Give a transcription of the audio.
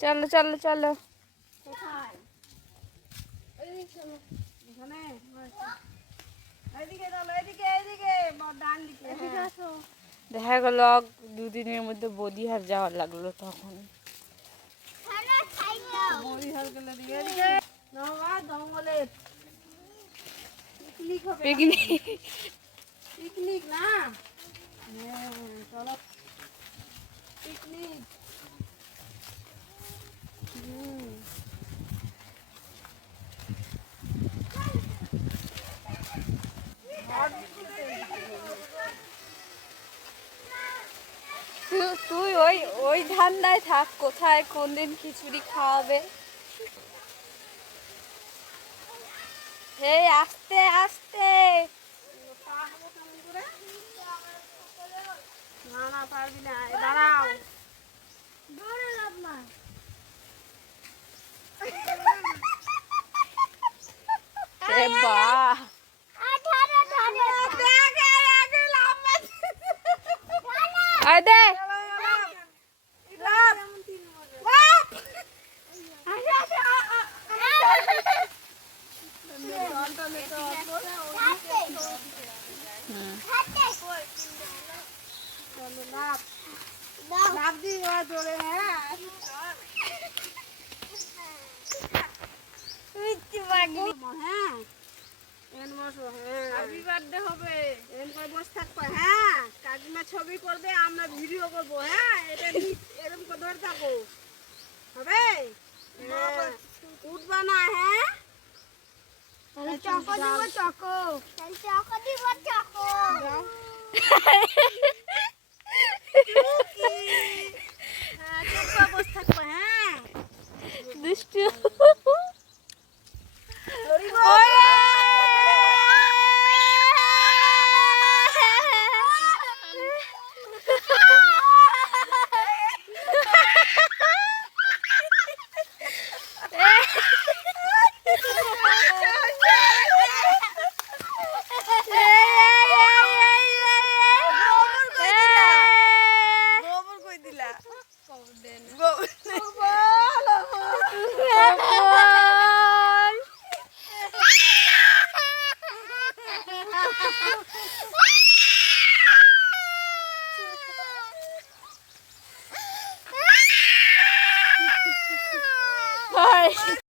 चल चलो चलो देखा लग দুদিনের মধ্যে বদিহার যাওয়ার লাগলো তখন বরিহাল গেলে দিকে এদিকে নওয়া জঙ্গলের পিকনিক হবে পিকনিক পিকনিক না হ্যাঁ চলো পিকনিক হুম তুই ওই ওই ধান্দায় থাক কোথায় কোন দিন খিচুড়ি খাওয়াবে? হে আস্তে আস্তে! না না পারবি না দাঁড়াও। বাহ! আয় দে। হ্যাঁ। হবে। বসে থাকবে হ্যাঁ? ছবি করবে আমরা ভিডিও করবো হ্যাঁ এটা নি- এরকম করে ধরে থাকো হবে হ্যাঁ। উঠবা না হ্যাঁ চকো দিব চকো চকো দিব চকো Bye.